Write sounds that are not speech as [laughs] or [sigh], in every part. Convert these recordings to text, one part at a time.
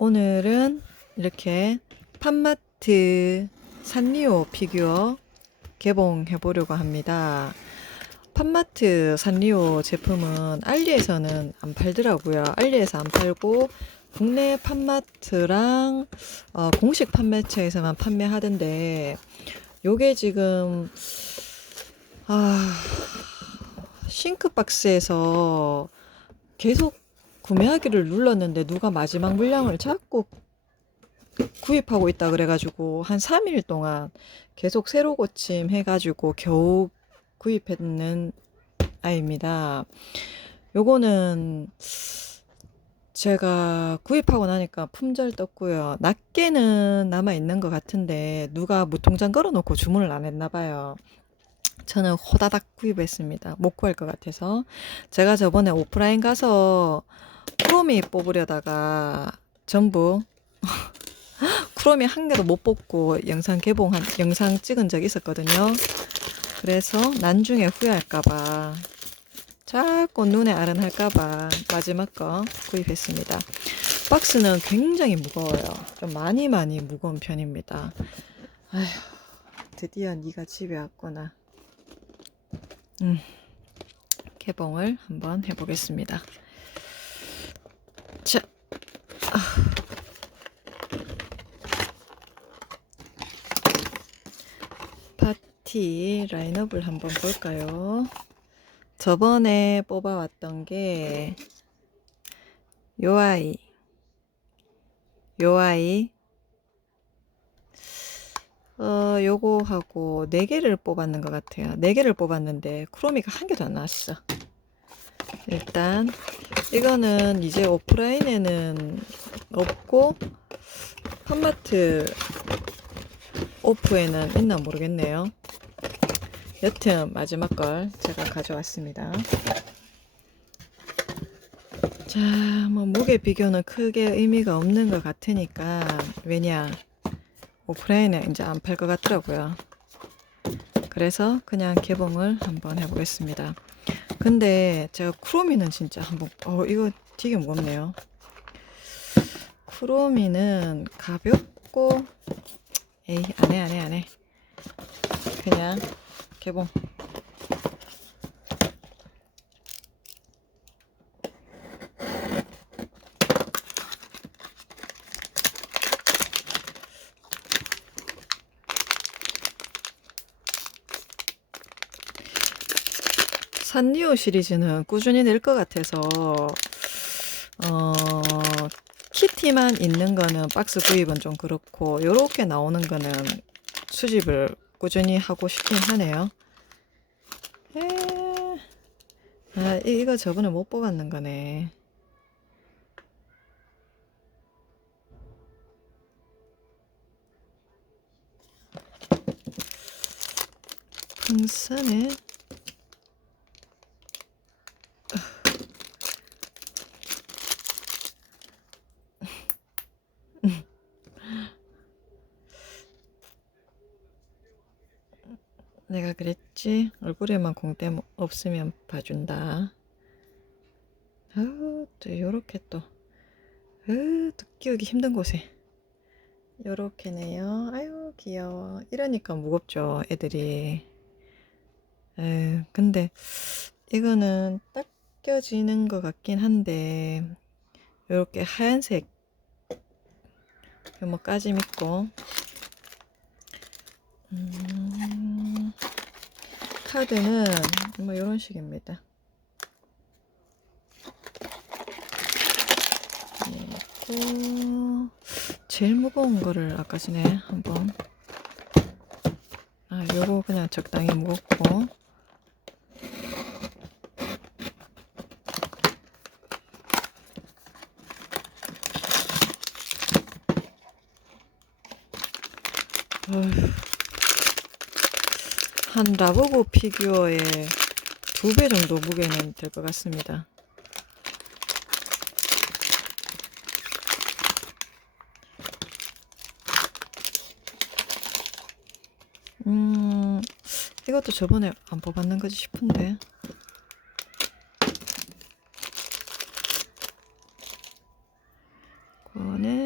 오늘은 이렇게 팜마트 산리오 피규어 개봉해 보려고 합니다. 팜마트 산리오 제품은 알리에서는 안 팔더라고요. 알리에서 안 팔고 국내 팜마트랑 어, 공식 판매처에서만 판매하던데 요게 지금 아 싱크박스에서 계속 구매하기를 눌렀는데 누가 마지막 물량을 자꾸 구입하고 있다 그래가지고 한 3일 동안 계속 새로 고침 해가지고 겨우 구입했는 아입니다. 요거는 제가 구입하고 나니까 품절 떴고요. 낱개는 남아 있는 것 같은데 누가 무통장 걸어놓고 주문을 안 했나 봐요. 저는 호다닥 구입했습니다. 못 구할 것 같아서. 제가 저번에 오프라인 가서 크로미 뽑으려다가 전부 [laughs] 크로미 한 개도 못 뽑고 영상 개봉한 영상 찍은 적 있었거든요. 그래서 나중에 후회할까봐 자꾸 눈에 아른할까봐 마지막 거 구입했습니다. 박스는 굉장히 무거워요. 좀 많이 많이 무거운 편입니다. 아휴, 드디어 네가 집에 왔구나. 음, 개봉을 한번 해보겠습니다. 자, 아. 파티 라인업을 한번 볼까요? 저번에 뽑아왔던 게 요 아이, 요 아이, 어, 요거하고 네 개를 뽑았는 것 같아요. 네 개를 뽑았는데 크로미가 한 개도 안 나왔어. 일단 이거는 이제 오프라인에는 없고 팜마트 오프에는 있나 모르겠네요. 여튼 마지막 걸 제가 가져왔습니다. 자, 뭐 무게 비교는 크게 의미가 없는 것 같으니까 왜냐 오프라인에 이제 안 팔 것 같더라고요. 그래서 그냥 개봉을 한번 해보겠습니다. 근데 제가 크로미는 진짜 한번 어 이거 되게 무겁네요. 크로미는 가볍고 에이 안해 안해 안해 그냥 개봉 산리오 시리즈는 꾸준히 낼 것 같아서 어 키티만 있는 거는 박스 구입은 좀 그렇고 요렇게 나오는 거는 수집을 꾸준히 하고 싶긴 하네요. 에... 아 이- 이거 저번에 못 뽑았는 거네. 풍선에 내가 그랬지? 얼굴에만 뭐 없으면 봐준다. 아우, 또 요렇게 또, 으, 또 끼우기 힘든 곳에. 요렇게네요. 아유, 귀여워. 이러니까 무겁죠, 애들이. 에, 근데 이거는 딱 껴지는 것 같긴 한데, 요렇게 하얀색, 뭐 까짐 있고, 음, 카드는 뭐 이런 식입니다. 있고 제일 무거운 거를 아까 전에 한번 아 요거 그냥 적당히 무겁고 어휴. 한 라보고 피규어의 두 배 정도 무게는 될 것 같습니다. 음, 이것도 저번에 안 뽑았는 거지 싶은데. 그거는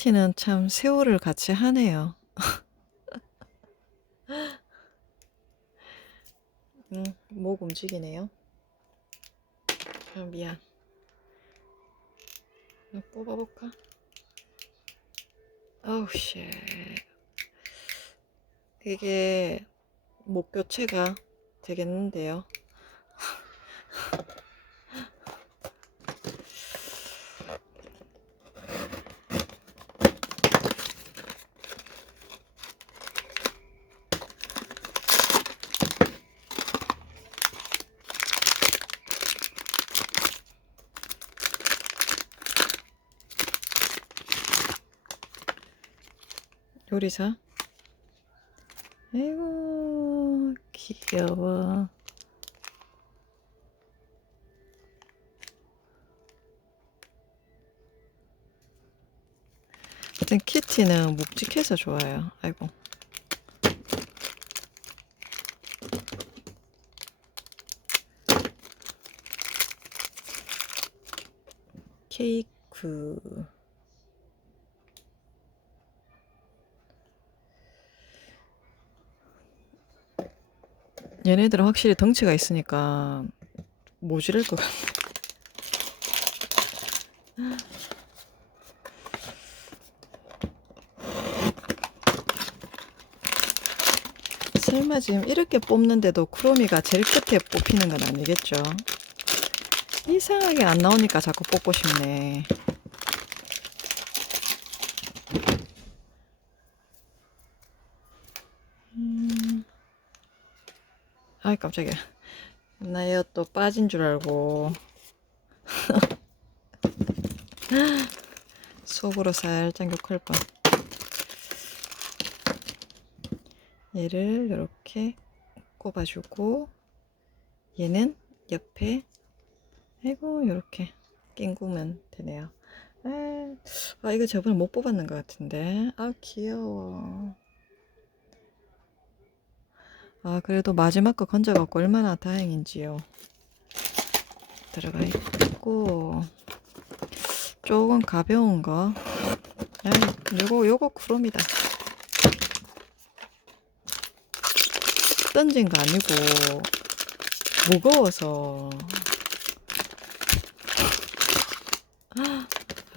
키티는 참 세월을 같이 하네요. [laughs] 음, 목 움직이네요. 아, 미안. 뽑아볼까? 어우, 씨. 이게 목 교체가 되겠는데요. 요리사. 아이고, 귀여워. 하여튼 키티는 묵직해서 좋아요. 아이고. 케이크. 얘네들은 확실히 덩치가 있으니까 모질할 것 같아. 설마 지금 이렇게 뽑는데도 크로미가 제일 끝에 뽑히는 건 아니겠죠? 이상하게 안 나오니까 자꾸 뽑고 싶네. 아이 깜짝이야. 나요 또 빠진 줄 알고 [laughs] 속으로 살짝 욕할 뻔. 얘를 이렇게 꼽아주고 얘는 옆에 아이고 이렇게 낑구면 되네요. 아, 아 이거 저번에 못 뽑았는 것 같은데 아 귀여워. 아 그래도 마지막 거 건져갖고 얼마나 다행인지요. 들어가 있고 조금 가벼운 거. 아 요거 요거 크롬이다. 던진 거 아니고 무거워서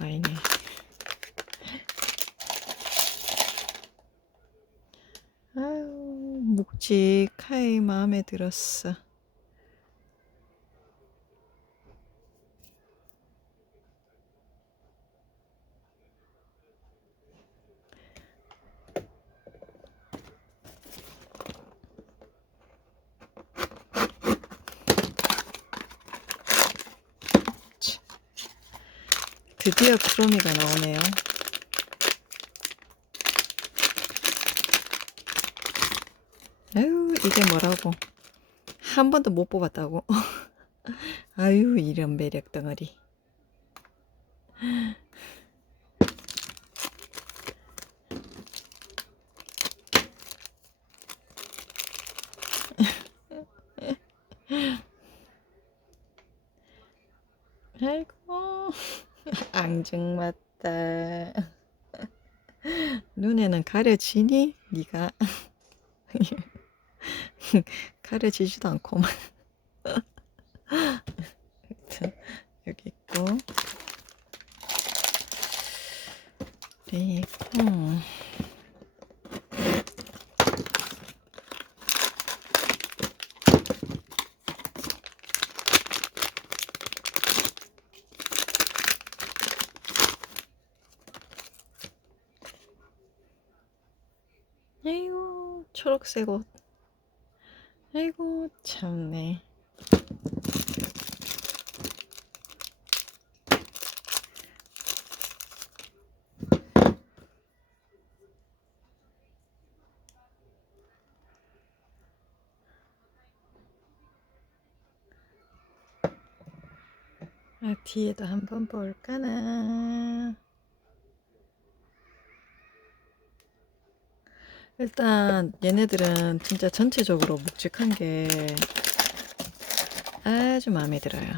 아니네 아유 묵직하이 마음에 들었어 드디어 크로미가 나오네요. 아유, 이게 뭐라고. 한 번도 못 뽑았다고. [laughs] 아유, 이런 매력 덩어리. 아이고. [laughs] 앙증맞다. [laughs] 눈에는 가려지니? 네가 [laughs] 가려지지도 않고만. 아무튼 여기 있고. 그리고. 아이고 초록색 옷 아이고 참네. 아, 뒤에도 한번 볼까나 일단 얘네들은 진짜 전체적으로 묵직한 게 아주 마음에 들어요.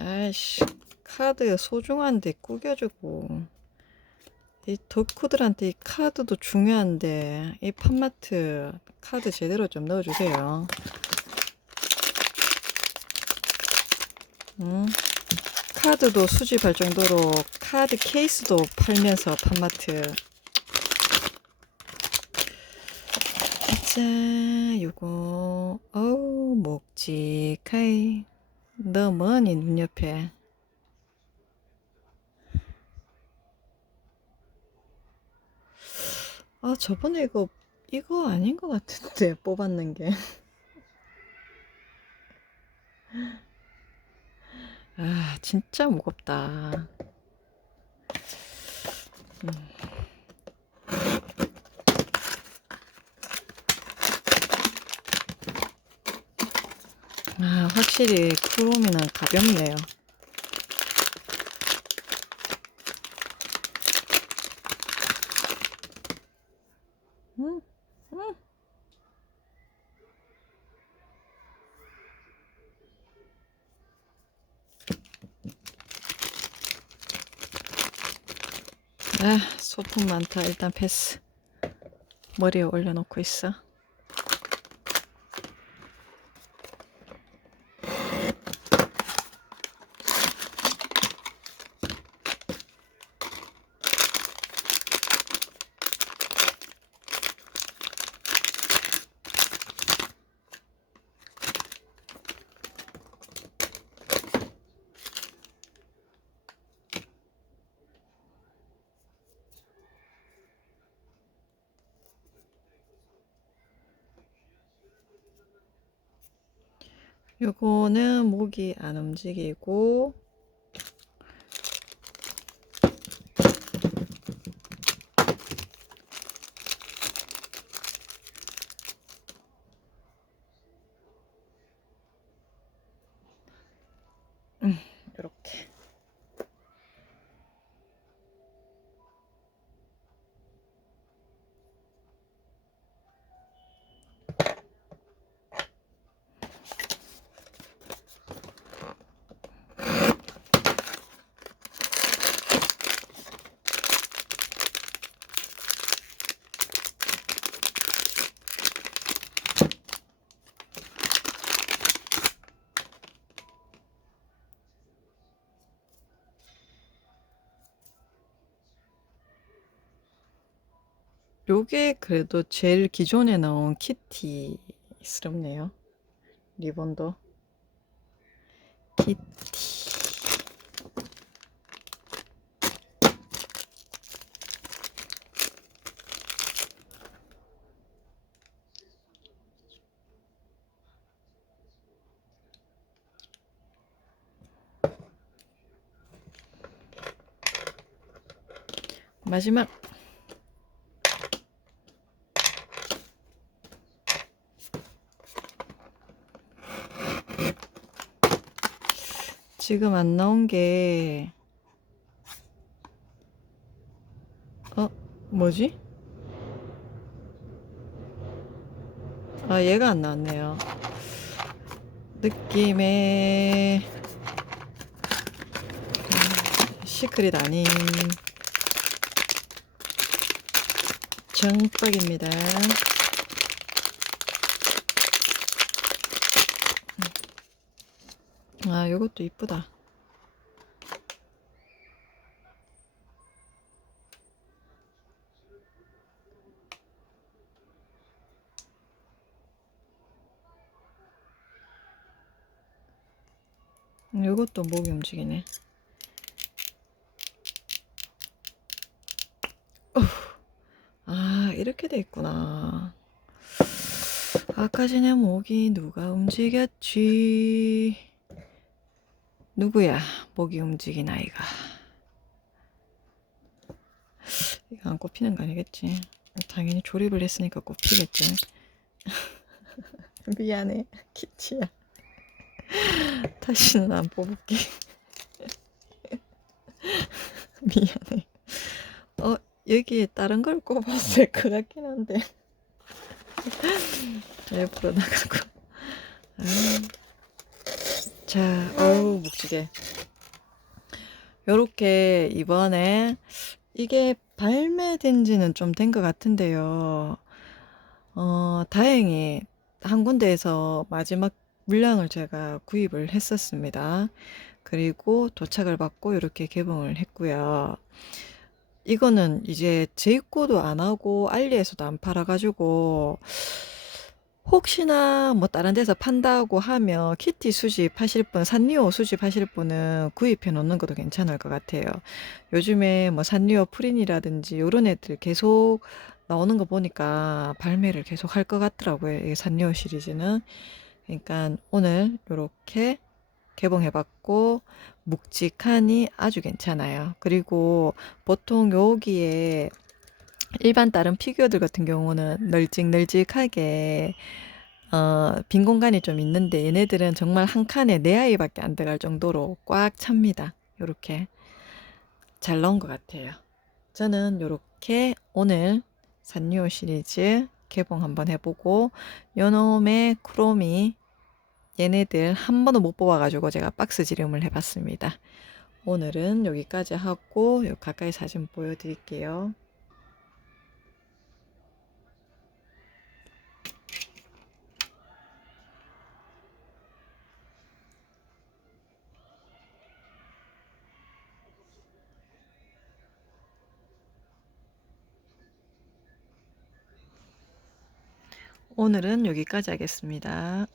아이씨, 카드 소중한데 구겨주고. 이 덕후들한테 이 카드도 중요한데, 이 판마트 카드 제대로 좀 넣어주세요. 응? 카드도 수집할 정도로 카드 케이스도 팔면서 판마트. 자, 요거, 어우, 묵직하이. 너 뭐니, 눈 옆에. 아, 저번에 이거, 이거 아닌 것 같은데, [laughs] 뽑았는 게. 아, 진짜 무겁다. 음. 아, 확실히 크롬이는 가볍네요. 음, 음. 아, 소품 많다. 일단 패스. 머리에 올려놓고 있어. 요거는 목이 안 움직이고 요게 그래도 제일 기존에 나온 키티스럽네요. 리본도. 키티. 마지막 지금 안 나온 게, 어, 뭐지? 아, 얘가 안 나왔네요. 느낌의 음, 시크릿 아닌 정박입니다. 아, 요것도 이쁘다. 음, 요것도 목이 움직이네. 아, 이렇게 돼 있구나. 아까 전에 목이 누가 움직였지? 누구야? 목이 움직인 아이가. 이거 안 꼽히는 거 아니겠지? 당연히 조립을 했으니까 꼽히겠지. [laughs] 미안해, 키티야. [laughs] 다시는 안 뽑을게. [laughs] 미안해. 어, 여기에 다른 걸 꼽았을 것 같긴 한데. 옆으로 나가고. 아. 자, 어우, 묵직해. 요렇게 이번에 이게 발매된 지는 좀 된 것 같은데요. 어, 다행히 한 군데에서 마지막 물량을 제가 구입을 했었습니다. 그리고 도착을 받고 이렇게 개봉을 했고요. 이거는 이제 재입고도 안 하고 알리에서도 안 팔아가지고 혹시나 뭐 다른 데서 판다고 하면 키티 수집하실 분, 산리오 수집하실 분은 구입해 놓는 것도 괜찮을 것 같아요. 요즘에 뭐 산리오 프린이라든지 요런 애들 계속 나오는 거 보니까 발매를 계속 할 것 같더라고요. 이 산리오 시리즈는. 그러니까 오늘 요렇게 개봉해 봤고 묵직하니 아주 괜찮아요. 그리고 보통 여기에 일반 다른 피규어들 같은 경우는 널찍널찍하게 어, 빈 공간이 좀 있는데 얘네들은 정말 한 칸에 네 아이밖에 안 들어갈 정도로 꽉 찹니다. 요렇게 잘 나온 것 같아요. 저는 요렇게 오늘 산리오 시리즈 개봉 한번 해보고 요놈의 크로미 얘네들 한 번도 못 뽑아가지고 제가 박스 지름을 해봤습니다. 오늘은 여기까지 하고 요 가까이 사진 보여드릴게요. 오늘은 여기까지 하겠습니다.